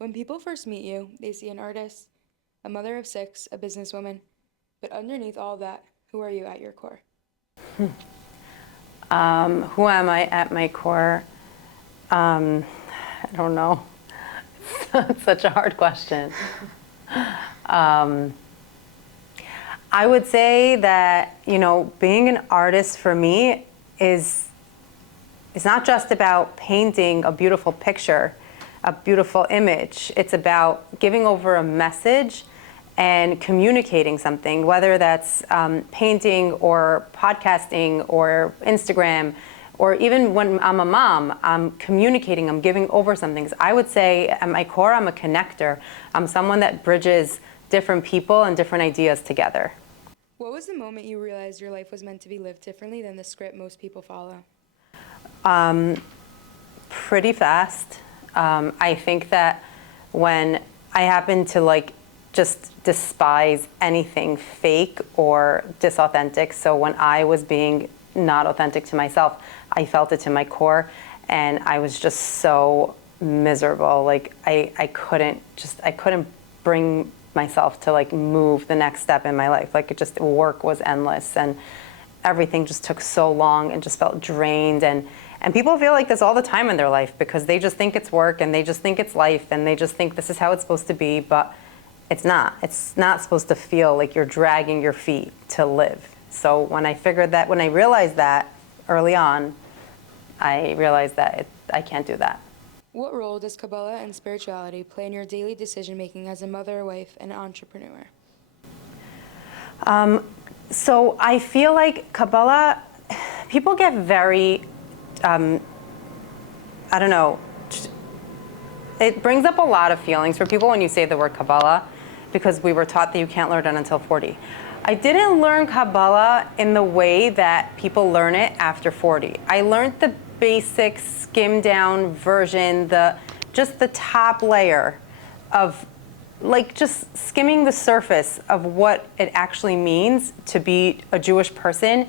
When people first meet you, they see an artist, a mother of six, a businesswoman, but underneath all that, who are you at your core? Who am I at my core? I don't know. It's such a hard question. I would say that, being an artist for me is it's not just about painting a beautiful picture, a beautiful image. It's about giving over a message and communicating something, whether that's painting or podcasting or Instagram, or even when I'm a mom, I'm communicating, I'm giving over something. So I would say at my core, I'm a connector. I'm someone that bridges different people and different ideas together. What was the moment you realized your life was meant to be lived differently than the script most people follow? Pretty fast. I think that when I happened to just despise anything fake or disauthentic, so when I was being not authentic to myself, I felt it to my core, and I was just so miserable. I couldn't bring myself to move the next step in my life. Work was endless, and everything just took so long and just felt drained. And people feel like this all the time in their life because they just think it's work and they just think it's life and they just think this is how it's supposed to be, but it's not. It's not supposed to feel like you're dragging your feet to live. So when I realized that early on, I realized that I can't do that. What role does Kabbalah and spirituality play in your daily decision-making as a mother, wife, and entrepreneur? So I feel like Kabbalah, people get very, I don't know, it brings up a lot of feelings for people when you say the word Kabbalah, because we were taught that you can't learn it until 40. I didn't learn Kabbalah in the way that people learn it after 40. I learned the basic skim down version, just the top layer of just skimming the surface of what it actually means to be a Jewish person,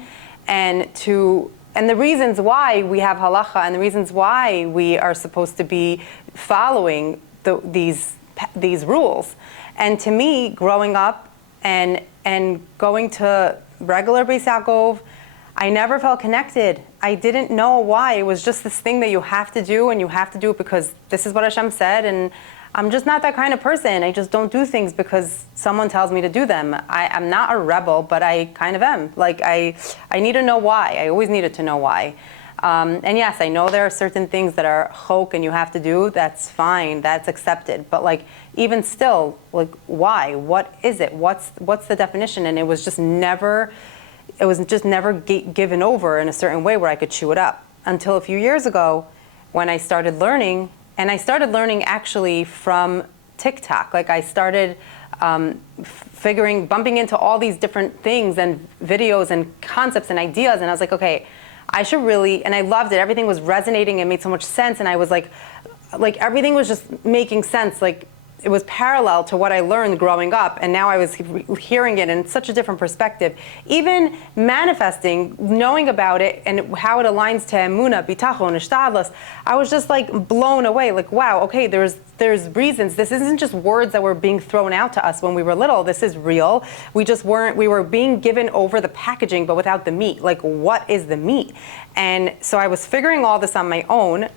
and the reasons why we have halacha and the reasons why we are supposed to be following these rules. And to me, growing up and going to regular Beis Yaakov, I never felt connected. I didn't know why. It was just this thing that you have to do, and you have to do it because this is what Hashem said, and I'm just not that kind of person. I just don't do things because someone tells me to do them. I'm not a rebel, but I kind of am. I need to know why. I always needed to know why. And yes, I know there are certain things that are chok and you have to do. That's fine. That's accepted. But even still, why? What is it? What's the definition? And it was just never given over in a certain way where I could chew it up until a few years ago when I started learning. And I started learning actually from TikTok. I started bumping into all these different things and videos and concepts and ideas. And I was like, okay, I should really, and I loved it. Everything was resonating and made so much sense. And I was like everything was just making sense. It was parallel to what I learned growing up, and now I was hearing it in such a different perspective. Even manifesting, knowing about it and how it aligns to emunah, bitachon, ishtadlus, I was just blown away. Wow, okay, there's reasons. This isn't just words that were being thrown out to us when we were little. This is real. We were being given over the packaging, but without the meat. What is the meat? And so I was figuring all this on my own,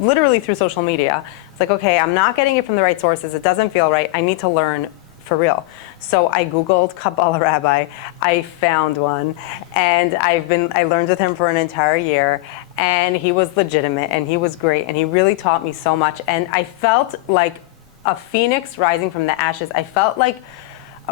literally through social media. It's okay, I'm not getting it from the right sources. It doesn't feel right. I need to learn for real. So I Googled Kabbalah rabbi. I found one, and I learned with him for an entire year, and he was legitimate, and he was great, and he really taught me so much. And I felt like a phoenix rising from the ashes. I felt like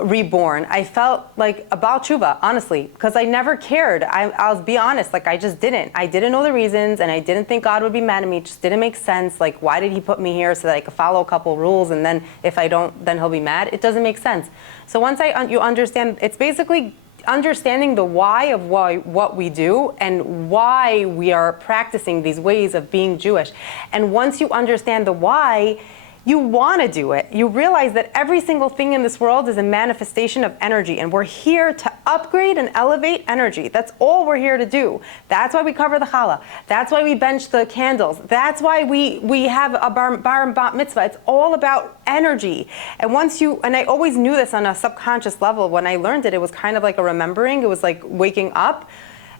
reborn. I felt like a Baal Tshuva, honestly, because I never cared. I'll be honest, I just didn't. I didn't know the reasons, and I didn't think God would be mad at me. It just didn't make sense. Why did he put me here so that I could follow a couple rules, and then if I don't, then he'll be mad? It doesn't make sense. So once you understand, it's basically understanding the why of what we do and why we are practicing these ways of being Jewish. And once you understand the why, you want to do it. You realize that every single thing in this world is a manifestation of energy, and we're here to upgrade and elevate energy. That's all we're here to do. That's why we cover the challah. That's why we bench the candles. That's why we have a bar and bat mitzvah. It's all about energy. And and I always knew this on a subconscious level. When I learned it, it was kind of like a remembering. It was like waking up.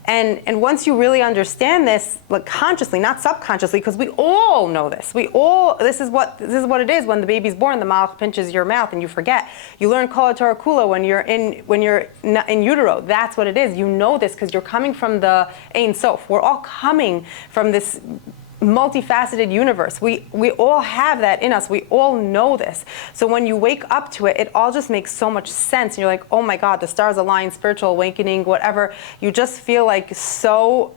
And once you really understand this, like consciously, not subconsciously, because we all know this. This is what it is when the baby's born. The malach pinches your mouth and you forget. You learn Kol Torah Kula when you're in utero. That's what it is. You know this because you're coming from the Ein Sof. We're all coming from this multifaceted universe. We all have that in us. We all know this. So when you wake up to it, it all just makes so much sense. And you're like, oh my God, the stars align, spiritual awakening, whatever. You just feel like so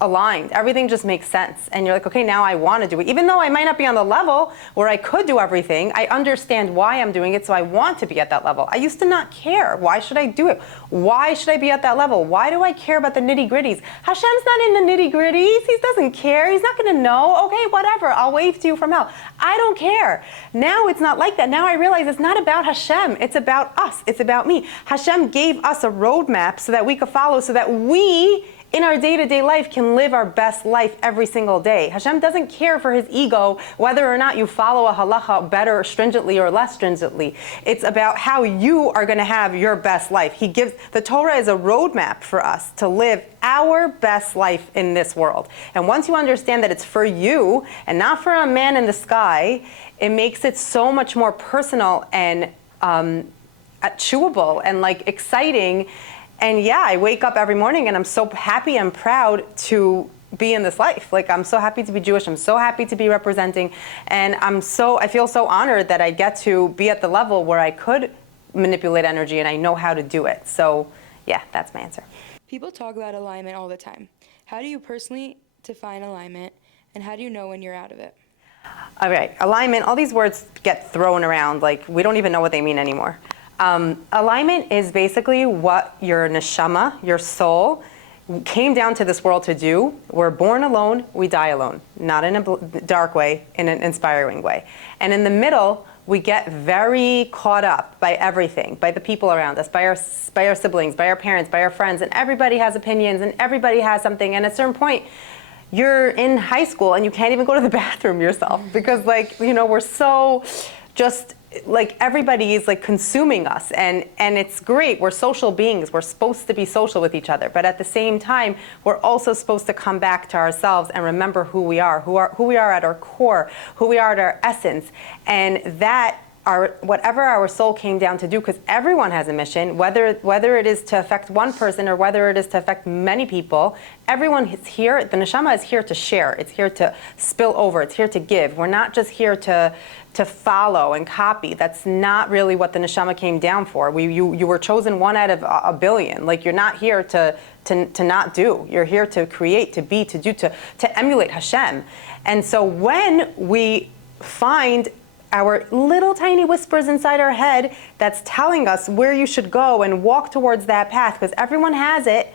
aligned. Everything just makes sense. And you're like, okay, now I want to do it. Even though I might not be on the level where I could do everything, I understand why I'm doing it, so I want to be at that level. I used to not care. Why should I do it? Why should I be at that level? Why do I care about the nitty-gritties? Hashem's not in the nitty-gritties. He doesn't care. He's not going to know. Okay, whatever. I'll wave to you from hell. I don't care. Now it's not like that. Now I realize it's not about Hashem. It's about us. It's about me. Hashem gave us a roadmap so that we could follow, so that we in our day-to-day life can live our best life every single day. Hashem doesn't care for his ego whether or not you follow a halacha better stringently or less stringently. It's about how you are going to have your best life. The Torah is a roadmap for us to live our best life in this world. And once you understand that it's for you and not for a man in the sky, it makes it so much more personal and chewable and like exciting. And yeah, I wake up every morning and I'm so happy and proud to be in this life. Like, I'm so happy to be Jewish. I'm so happy to be representing. And I feel so honored that I get to be at the level where I could manipulate energy and I know how to do it. So yeah, that's my answer. People talk about alignment all the time. How do you personally define alignment, and how do you know when you're out of it? All right, alignment, all these words get thrown around like we don't even know what they mean anymore. Alignment is basically what your neshama, your soul, came down to this world to do. We're born alone, we die alone. Not in a dark way, in an inspiring way. And in the middle, we get very caught up by everything, by the people around us, by our siblings, by our parents, by our friends, and everybody has opinions and everybody has something. And at a certain point, you're in high school and you can't even go to the bathroom yourself because we're so just like everybody is like consuming us, and it's great. We're social beings. We're supposed to be social with each other, but at the same time, we're also supposed to come back to ourselves and remember who we are at our core, who we are at our essence, and that whatever our soul came down to do, because everyone has a mission, whether it is to affect one person or whether it is to affect many people. Everyone is here. The neshama is here to share. It's here to spill over. It's here to give. We're not just here to follow and copy. That's not really what the neshama came down for. You were chosen one out of a billion. Like, you're not here to not do. You're here to create, to be, to do, to emulate Hashem. And so when we find our little tiny whispers inside our head that's telling us where you should go and walk towards that path, because everyone has it.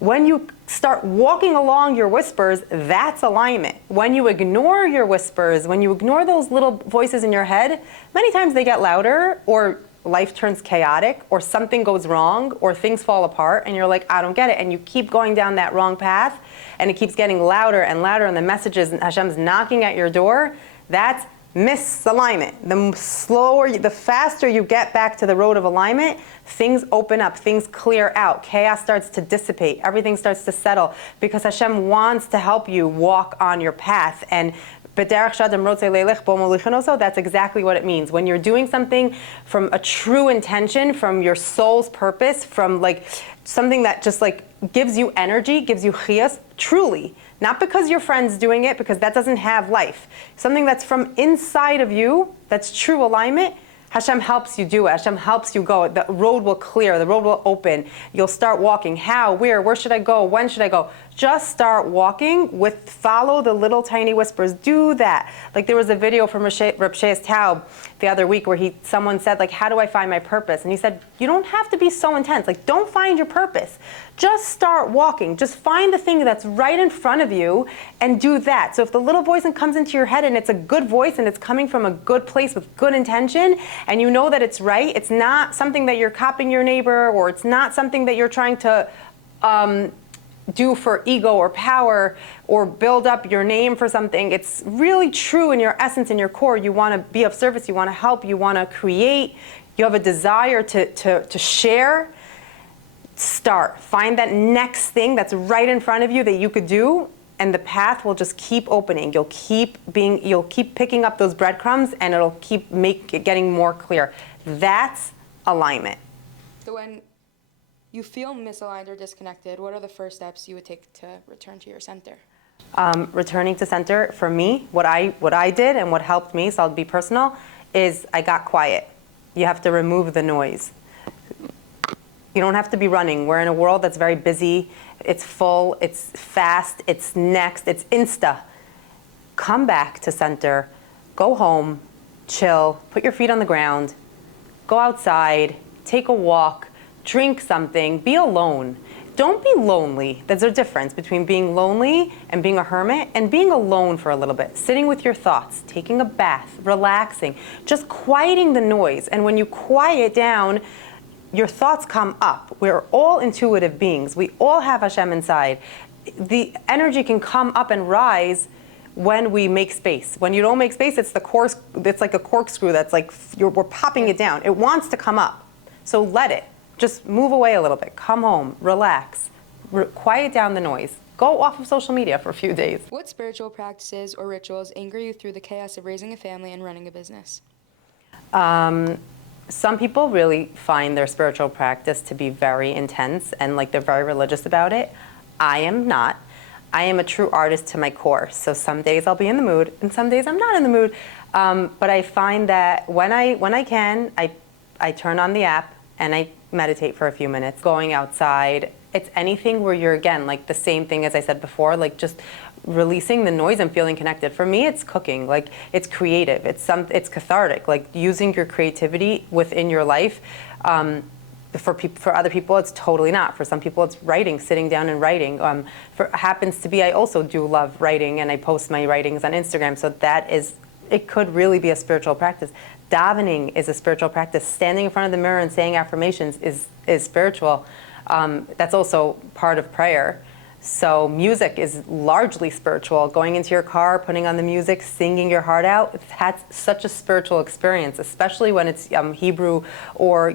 When you start walking along your whispers, that's alignment. When you ignore your whispers, when you ignore those little voices in your head, many times they get louder, or life turns chaotic, or something goes wrong, or things fall apart, and you're like, I don't get it. And you keep going down that wrong path, and it keeps getting louder and louder, and the messages, and Hashem's knocking at your door. That's misalignment. The faster you get back to the road of alignment, things open up, things clear out, chaos starts to dissipate, everything starts to settle, because Hashem wants to help you walk on your path. And that's exactly what it means. When you're doing something from a true intention, from your soul's purpose, from like something that just like gives you energy, gives you chiyas, truly. Not because your friend's doing it, because that doesn't have life. Something that's from inside of you, that's true alignment. Hashem helps you do it. Hashem helps you go. The road will clear. The road will open. You'll start walking. How? Where should I go? When should I go? Just start walking follow the little tiny whispers. Do that. Like there was a video from Reb Sheias Taub the other week where someone said, like, how do I find my purpose? And he said, you don't have to be so intense. Like, don't find your purpose. Just start walking. Just find the thing that's right in front of you and do that. So if the little voice comes into your head and it's a good voice and it's coming from a good place with good intention and you know that it's right, it's not something that you're copying your neighbor, or it's not something that you're trying to do for ego or power or build up your name for something. It's really true in your essence, in your core. You want to be of service, you want to help, you want to create, you have a desire to share. Start. Find that next thing that's right in front of you that you could do, and the path will just keep opening. You'll keep picking up those breadcrumbs, and it'll keep getting more clear. That's alignment. So when you feel misaligned or disconnected, what are the first steps you would take to return to your center? Returning to center, for me, what I did and what helped me, so I'll be personal, is I got quiet. You have to remove the noise. You don't have to be running. We're in a world that's very busy. It's full, it's fast, it's next, it's Insta. Come back to center, go home, chill, put your feet on the ground, go outside, take a walk, drink something, be alone. Don't be lonely. There's a difference between being lonely and being a hermit and being alone for a little bit. Sitting with your thoughts, taking a bath, relaxing, just quieting the noise. And when you quiet down, your thoughts come up. We're all intuitive beings. We all have Hashem inside. The energy can come up and rise when we make space. When you don't make space, it's like a corkscrew that's like we're popping it down. It wants to come up. So let it. Just move away a little bit. Come home, relax, quiet down the noise. Go off of social media for a few days. What spiritual practices or rituals anger you through the chaos of raising a family and running a business? Some people really find their spiritual practice to be very intense and like they're very religious about it. I am not. I am a true artist to my core. So some days I'll be in the mood and some days I'm not in the mood. But I find that when I can, I turn on the app and I meditate for a few minutes. Going outside, it's anything where you're, again, like the same thing as I said before, like just releasing the noise and feeling connected. For me, it's cooking. Like it's creative. It's cathartic. Like using your creativity within your life. For other people, it's totally not. For some people, it's writing, sitting down and writing. Happens to be, I also do love writing, and I post my writings on Instagram. So it could really be a spiritual practice. Davening is a spiritual practice. Standing in front of the mirror and saying affirmations is spiritual. That's also part of prayer. So music is largely spiritual. Going into your car, putting on the music, singing your heart out, that's such a spiritual experience, especially when it's Hebrew or,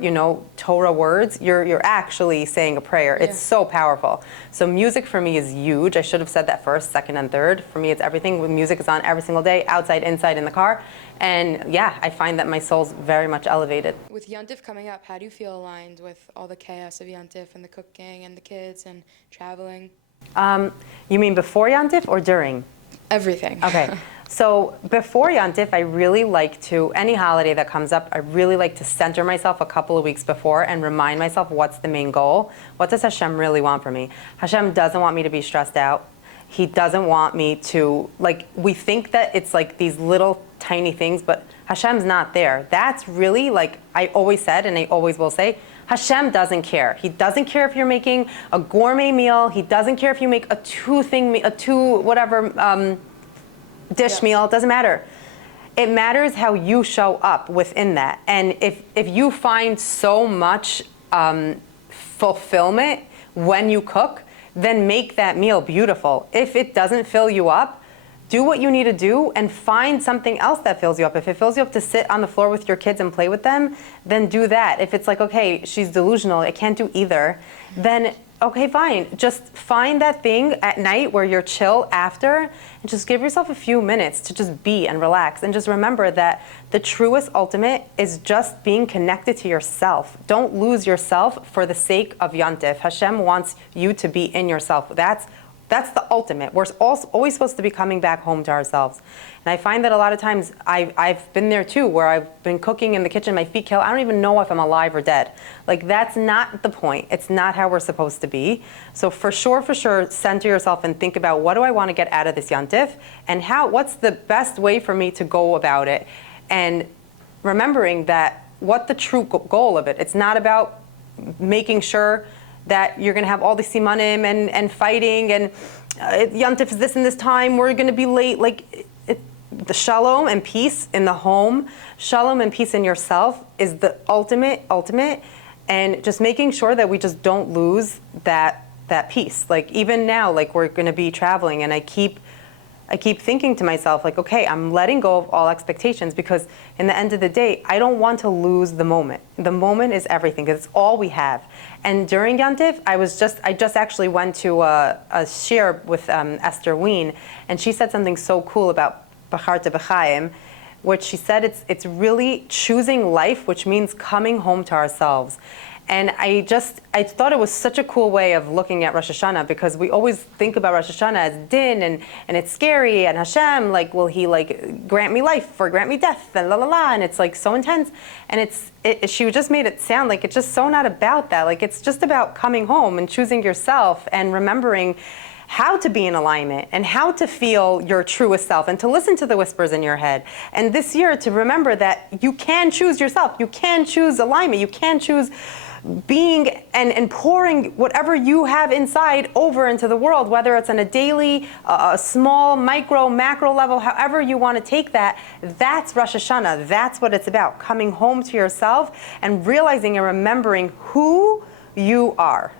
Torah words. You're actually saying a prayer. Yeah. It's so powerful. So music for me is huge. I should have said that first, second, and third. For me, it's everything. Music is on every single day, outside, inside, in the car. And yeah, I find that my soul's very much elevated. With Yontif coming up, how do you feel aligned with all the chaos of Yontif and the cooking and the kids and traveling? You mean before Yontif or during? Everything. Okay. So before Yontif, I really like to, any holiday that comes up, I really like to center myself a couple of weeks before and remind myself what's the main goal. What does Hashem really want from me? Hashem doesn't want me to be stressed out. He doesn't want me to, we think that it's like these little tiny things, but Hashem's not there. That's really, like I always said, and I always will say, Hashem doesn't care. He doesn't care if you're making a gourmet meal. He doesn't care if you make a dish meal. It doesn't matter. It matters how you show up within that. And if you find so much fulfillment when you cook, then make that meal beautiful. If it doesn't fill you up, do what you need to do and find something else that fills you up. If it fills you up to sit on the floor with your kids and play with them, then do that. If it's like, okay, she's delusional, I can't do either, then okay, fine. Just find that thing at night where you're chill after and just give yourself a few minutes to just be and relax. And just remember that the truest ultimate is just being connected to yourself. Don't lose yourself for the sake of Yontif. Hashem wants you to be in yourself. That's that's the ultimate. We're always supposed to be coming back home to ourselves. And I find that a lot of times I've been there too, where I've been cooking in the kitchen, my feet kill. I don't even know if I'm alive or dead. Like, that's not the point. It's not how we're supposed to be. So for sure, center yourself and think about, what do I want to get out of this Yontif, and what's the best way for me to go about it? And remembering that what the true goal of it. It's not about making sure that you're going to have all the simanim and fighting and Yontif is this and this time, we're going to be late. Like, the shalom and peace in the home, shalom and peace in yourself is the ultimate, and just making sure that we just don't lose that peace. Like, even now, like, we're going to be traveling, and I keep thinking to myself, like, okay, I'm letting go of all expectations, because in the end of the day, I don't want to lose the moment. The moment is everything, because it's all we have. And during Yontif, I just actually went to a shir with Esther Wien, and she said something so cool about Bacharta B'chaim, which she said it's really choosing life, which means coming home to ourselves. And I thought it was such a cool way of looking at Rosh Hashanah, because we always think about Rosh Hashanah as din and it's scary, and Hashem, like, will he like grant me life or grant me death, and la la la, and it's like so intense. And she just made it sound like it's just so not about that. Like, it's just about coming home and choosing yourself and remembering how to be in alignment and how to feel your truest self and to listen to the whispers in your head. And this year, to remember that you can choose yourself. You can choose alignment. You can choose being and pouring whatever you have inside over into the world, whether it's on a daily, small, micro, macro level, however you want to take that. That's Rosh Hashanah. That's what it's about. Coming home to yourself and realizing and remembering who you are.